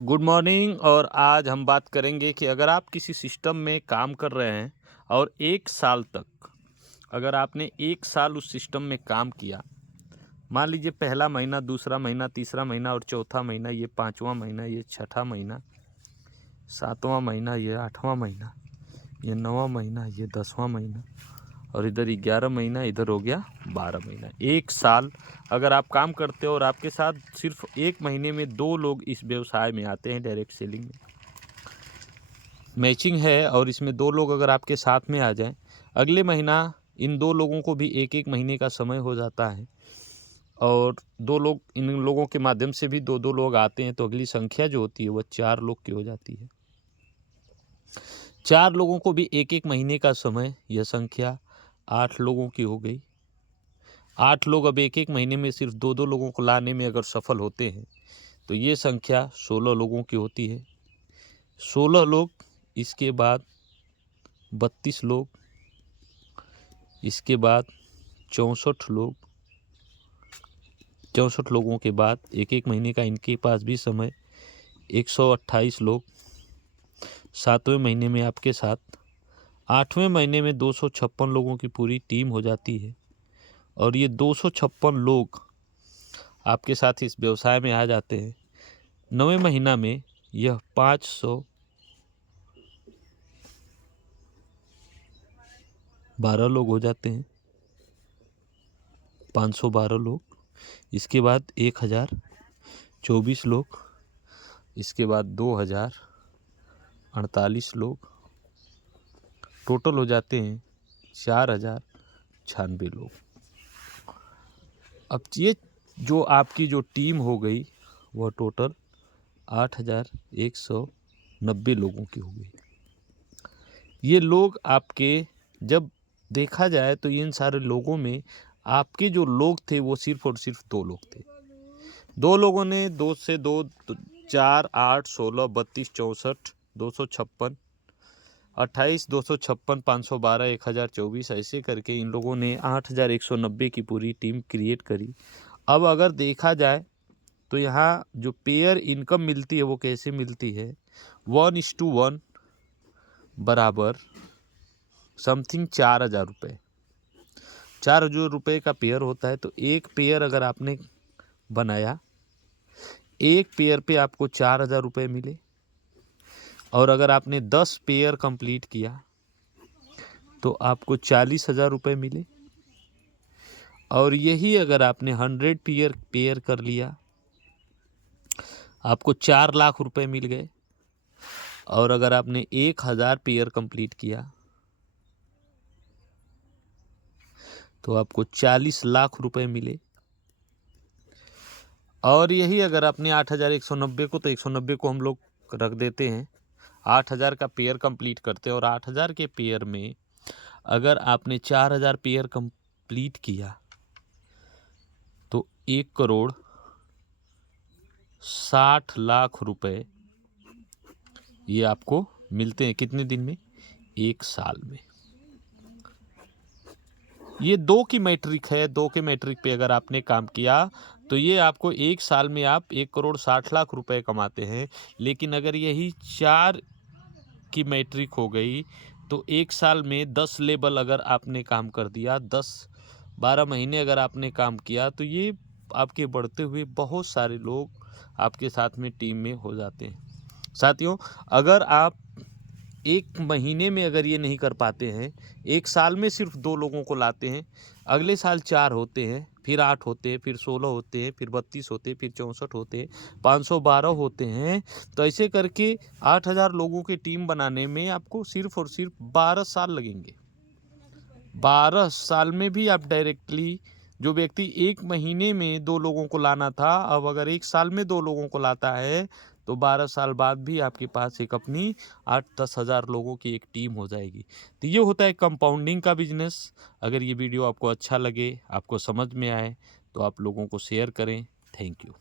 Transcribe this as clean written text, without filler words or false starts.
Good morning. और आज हम बात करेंगे कि अगर आप किसी सिस्टम में काम कर रहे हैं और 1 साल तक अगर आपने 1 साल उस सिस्टम में काम किया, मान लीजिए पहला महीना, दूसरा महीना, तीसरा महीना और चौथा महीना, ये 5वां महीना, ये 6ठा महीना, 7वां महीना, ये 8वां महीना, ये 9वां महीना, ये 10वां महीना और इधर 11 महीना, इधर हो गया 12 महीना। 1 साल अगर आप काम करते हो और आपके साथ सिर्फ 1 महीने में 2 लोग इस व्यवसाय में आते हैं, डायरेक्ट सेलिंग में मैचिंग है, और इसमें 2 लोग अगर आपके साथ में आ जाएं, अगले महीना इन 2 लोगों को भी 1-1 महीने का समय हो जाता है और 2 लोग, इन लोगों के माध्यम से भी 2-2 लोग आते हैं, तो अगली संख्या जो होती है वह 4 लोग की हो जाती है। 4 लोगों को भी 1-1 महीने का समय, यह संख्या 8 लोगों की हो गई। 8 लोग अब 1-1 महीने में सिर्फ 2-2 लोगों को लाने में अगर सफल होते हैं, तो ये संख्या 16 लोगों की होती है। 16 लोग, इसके बाद 32 लोग, इसके बाद 64 लोग, 64 लोगों के बाद 1-1 महीने का इनके पास भी समय 128 लोग। 7वें महीने में आपके साथ 8वें महीने में 256 लोगों की पूरी टीम हो जाती है और ये 256 लोग आपके साथ इस व्यवसाय में आ जाते हैं। 9वें महीना में यह 512 लोग हो जाते हैं, 512 लोग। इसके बाद 1024 लोग, इसके बाद 2048 लोग, टोटल हो जाते हैं 4096 लोग। अब ये जो आपकी जो टीम हो गई वह टोटल 8190 लोगों की हो गई। ये लोग आपके, जब देखा जाए तो इन सारे लोगों में आपके जो लोग थे वो सिर्फ और सिर्फ 2 लोग थे। 2 लोगों ने 2 से 2, 4, 8, 16, 32, 64, 256, 28, 256, 512, 1024 ऐसे करके इन लोगों ने 8190 की पूरी टीम क्रिएट करी। अब अगर देखा जाए तो यहाँ जो पेयर इनकम मिलती है वो कैसे मिलती है, 1:1 बराबर समथिंग 4000 रुपये। 4000 रुपये का पेयर होता है, तो एक पेयर अगर आपने बनाया, एक पेयर पे आपको 4000 रुपये मिले, और अगर आपने 10 पेयर कंप्लीट किया तो आपको 40,000 रुपये मिले, और यही अगर आपने 100 पेयर कर लिया आपको 4 लाख रुपए मिल गए, और अगर आपने 1000 पेयर कंप्लीट किया तो आपको 40 लाख रुपए मिले, और यही अगर आपने 8190 को, तो 190 को हम लोग रख देते हैं, 8000 का पेयर कंप्लीट करते हैं, और 8000 के पेयर में अगर आपने 4000 पेयर कंप्लीट किया तो 1,60,00,000 रुपए ये आपको मिलते हैं। कितने दिन में? 1 साल में। ये 2 की मैट्रिक है। 2 के मैट्रिक पे अगर आपने काम किया तो ये आपको 1 साल में आप 1,60,00,000 रुपए कमाते हैं। लेकिन अगर यही 4 की मैट्रिक हो गई तो 1 साल में 10 लेवल अगर आपने काम कर दिया, 10-12 महीने अगर आपने काम किया, तो ये आपके बढ़ते हुए बहुत सारे लोग आपके साथ में टीम में हो जाते हैं। साथियों, अगर आप 1 महीने में अगर ये नहीं कर पाते हैं, 1 साल में सिर्फ 2 लोगों को लाते हैं, अगले साल 4 होते हैं, फिर 8 होते हैं, फिर 16 होते हैं, फिर 32 होते हैं, फिर 64 होते हैं, 512 होते हैं, तो ऐसे करके 8000 लोगों की टीम बनाने में आपको सिर्फ और सिर्फ 12 साल लगेंगे। 12 साल में भी आप डायरेक्टली, जो व्यक्ति 1 महीने में 2 लोगों को लाना था, अब अगर 1 साल में 2 लोगों को लाता है तो 12 साल बाद भी आपके पास एक अपनी 8-10 हज़ार लोगों की एक टीम हो जाएगी। तो ये होता है कंपाउंडिंग का बिजनेस। अगर ये वीडियो आपको अच्छा लगे, आपको समझ में आए, तो आप लोगों को शेयर करें। Thank you.